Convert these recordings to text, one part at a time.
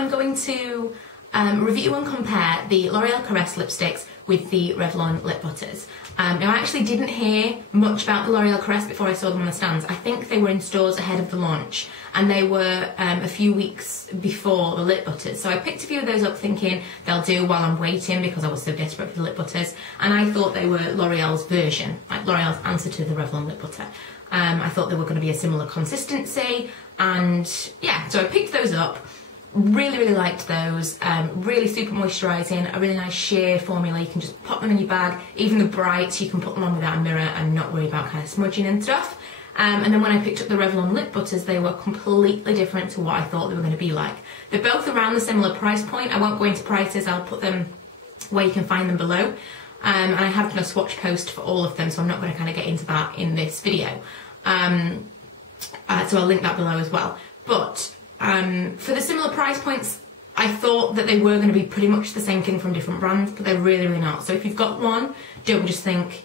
I'm going to review and compare the L'Oreal Caresse lipsticks with the Revlon Lip Butters. Now I actually didn't hear much about the L'Oreal Caresse before I saw them on the stands. I think they were in stores ahead of the launch, and they were a few weeks before the Lip Butters. So I picked a few of those up thinking they'll do while I'm waiting because I was so desperate for the Lip Butters, and I thought they were L'Oreal's version, like L'Oreal's answer to the Revlon Lip Butter. I thought they were going to be a similar consistency, and yeah, so I picked those up. Really liked those. Really super moisturising, a really nice sheer formula. You can just pop them in your bag. Even the brights, you can put them on without a mirror and not worry about kind of smudging and stuff. And then when I picked up the Revlon Lip Butters, they were completely different to what I thought they were going to be like. They're both around the similar price point. I won't go into prices, I'll put them where you can find them below. And I have done a swatch post for all of them, so I'm not going to kind of get into that in this video. So I'll link that below as well. But for the similar price points, I thought that they were going to be pretty much the same thing from different brands, but they're really not. So if you've got one, don't just think,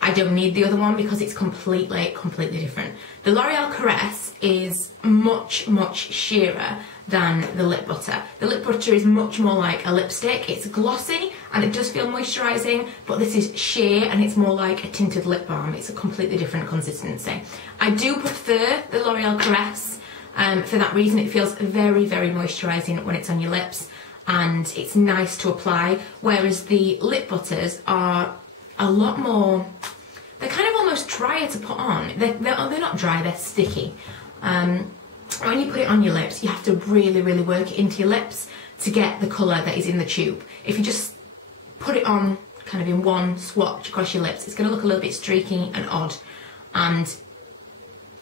I don't need the other one, because it's completely different. The L'Oreal Caresse is much sheerer than the Lip Butter. The Lip Butter is much more like a lipstick. It's glossy and it does feel moisturising, but this is sheer and it's more like a tinted lip balm. It's a completely different consistency. I do prefer the L'Oreal Caresse. For that reason, it feels very moisturising when it's on your lips, and it's nice to apply, whereas the Lip Butters are a lot more, they're kind of almost drier to put on. They're not dry, they're sticky. When you put it on your lips, you have to really work it into your lips to get the colour that is in the tube. If you just put it on kind of in one swatch across your lips, it's going to look a little bit streaky and odd, and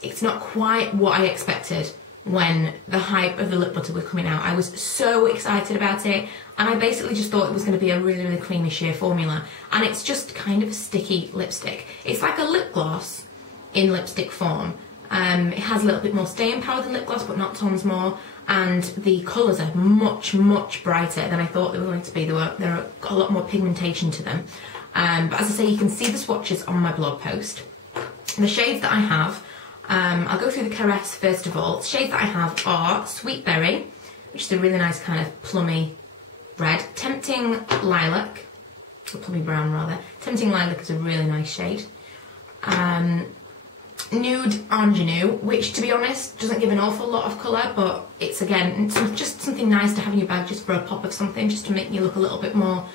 it's not quite what I expected when the hype of the Lip Butter was coming out. I was so excited about it, and I basically just thought it was going to be a really creamy sheer formula, and it's just kind of a sticky lipstick. It's like a lip gloss in lipstick form. It has a little bit more staying power than lip gloss, but not tons more, and the colours are much brighter than I thought they were going to be. There are a lot more pigmentation to them. But as I say, you can see the swatches on my blog post. The shades that I have, I'll go through the Caresse first of all. The shades that I have are Sweet Berry, which is a really nice kind of plummy red. Tempting Lilac, or plummy brown rather. Tempting Lilac is a really nice shade. Nude Ingenue, which to be honest doesn't give an awful lot of colour, but it's again just something nice to have in your bag, just for a pop of something, just to make you look a little bit more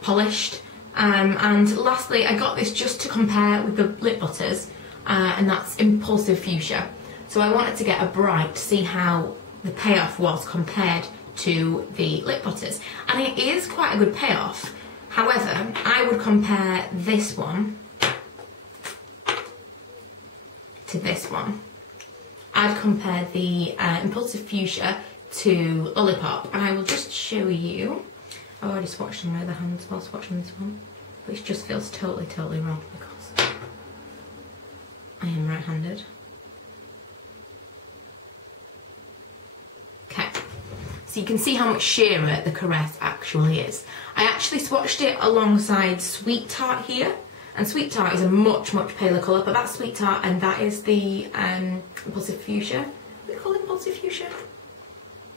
polished. And lastly, I got this just to compare with the Lip Butters. And that's Impulsive Fuchsia. So I wanted to get a bright to see how the payoff was compared to the Lip Butters. And it is quite a good payoff. However, I would compare this one to this one. I'd compare the Impulsive Fuchsia to Lollipop. And I will just show you. I've already swatched on my other hand while swatching this one, which just feels totally wrong because I am right-handed. Okay, so you can see how much sheerer the Caresse actually is. I actually swatched it alongside Sweet Tart here, and Sweet Tart is a much paler colour, but that's Sweet Tart and that is the Impulsive Fuchsia. Is it called Impulsive Fuchsia?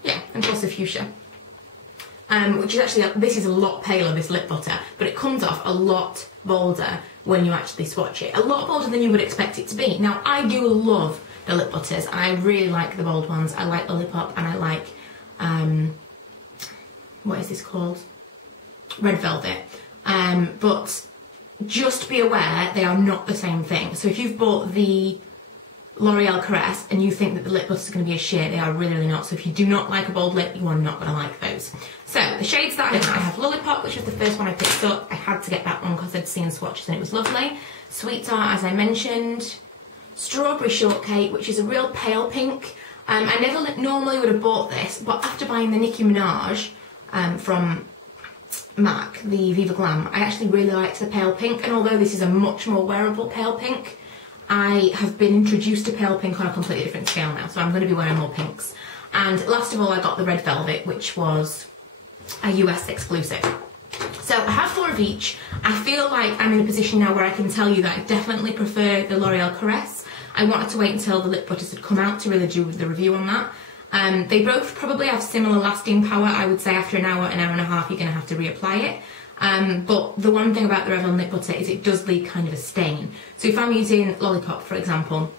Yeah, Impulsive Fuchsia. Which is actually, this is a lot paler, this Lip Butter, but it comes off a lot bolder when you actually swatch it. A lot bolder than you would expect it to be. Now, I do love the Lip Butters, and I really like the bold ones. I like Lollipop, and I like, what is this called? Red Velvet. But just be aware, they are not the same thing. So if you've bought the L'Oreal Caresse and you think that the Lip Butters are going to be a sheer, they are really not. So if you do not like a bold lip, you are not going to like those. So the shades that I have Lollipop, which was the first one I picked up. I had to get that one because I'd seen swatches and it was lovely. Sweet Tart, as I mentioned. Strawberry Shortcake, which is a real pale pink. I never normally would have bought this, but after buying the Nicki Minaj from MAC, the Viva Glam, I actually really liked the pale pink, and although this is a much more wearable pale pink, I have been introduced to pale pink on a completely different scale now, so I'm going to be wearing more pinks. And last of all, I got the Red Velvet, which was a US exclusive. So I have 4 of each. I feel like I'm in a position now where I can tell you that I definitely prefer the L'Oreal Caresse. I wanted to wait until the Lip Butters had come out to really do the review on that. They both probably have similar lasting power. I would say after an hour and a half, you're going to have to reapply it. But the one thing about the Revlon Lip Butter is it does leave kind of a stain. So if I'm using Lollipop, for example,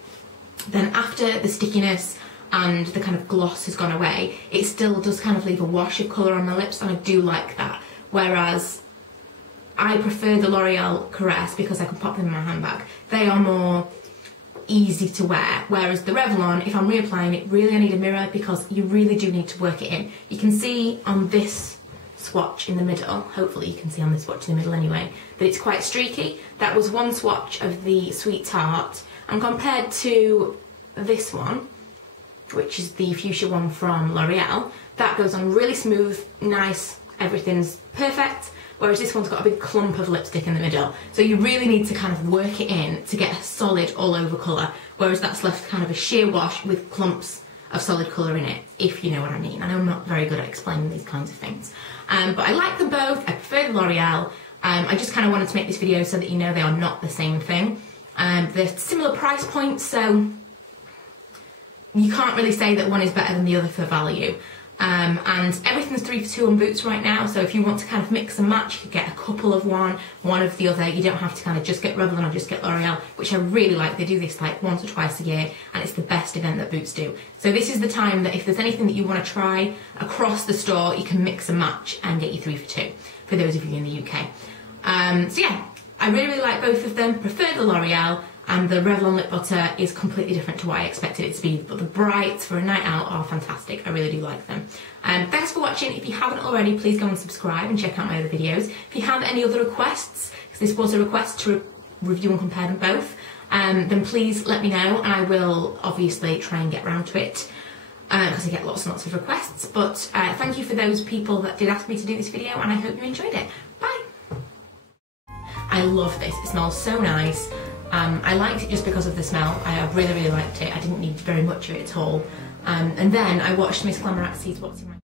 then after the stickiness and the kind of gloss has gone away, it still does kind of leave a wash of colour on my lips, and I do like that. Whereas I prefer the L'Oreal Caresse because I can pop them in my handbag. They are more easy to wear, whereas the Revlon, if I'm reapplying it, really I need a mirror because you really do need to work it in. You can see on this swatch in the middle, hopefully you can see on this swatch in the middle anyway, that it's quite streaky. That was one swatch of the Sweet Tart, and compared to this one, which is the fuchsia one from L'Oreal, that goes on really smooth, nice, everything's perfect, whereas this one's got a big clump of lipstick in the middle. So you really need to kind of work it in to get a solid all over colour, whereas that's left kind of a sheer wash with clumps of solid colour in it, if you know what I mean. I know I'm not very good at explaining these kinds of things. But I like them both. I prefer the L'Oreal. I just kind of wanted to make this video so that you know they are not the same thing. They're similar price points, so you can't really say that one is better than the other for value. And everything's 3 for 2 on Boots right now, so if you want to kind of mix and match, you could get a couple of one of the other. You don't have to kind of just get Revlon or just get L'Oreal, which I really like. They do this like once or twice a year, and it's the best event that Boots do. So this is the time that if there's anything that you want to try across the store, you can mix and match and get your 3 for 2, for those of you in the UK. So yeah, I really like both of them. Prefer the L'Oreal, and the Revlon Lip Butter is completely different to what I expected it to be, but the brights for a night out are fantastic. I really do like them. Thanks for watching. If you haven't already, please go and subscribe and check out my other videos. If you have any other requests, because this was a request to review and compare them both, then please let me know, and I will obviously try and get round to it, because I get lots and lots of requests. But thank you for those people that did ask me to do this video, and I hope you enjoyed it. Bye! I love this. It smells so nice. I liked it just because of the smell. I really, really liked it. I didn't need very much of it at all. And then I watched Miss Glamour Axie's What's in My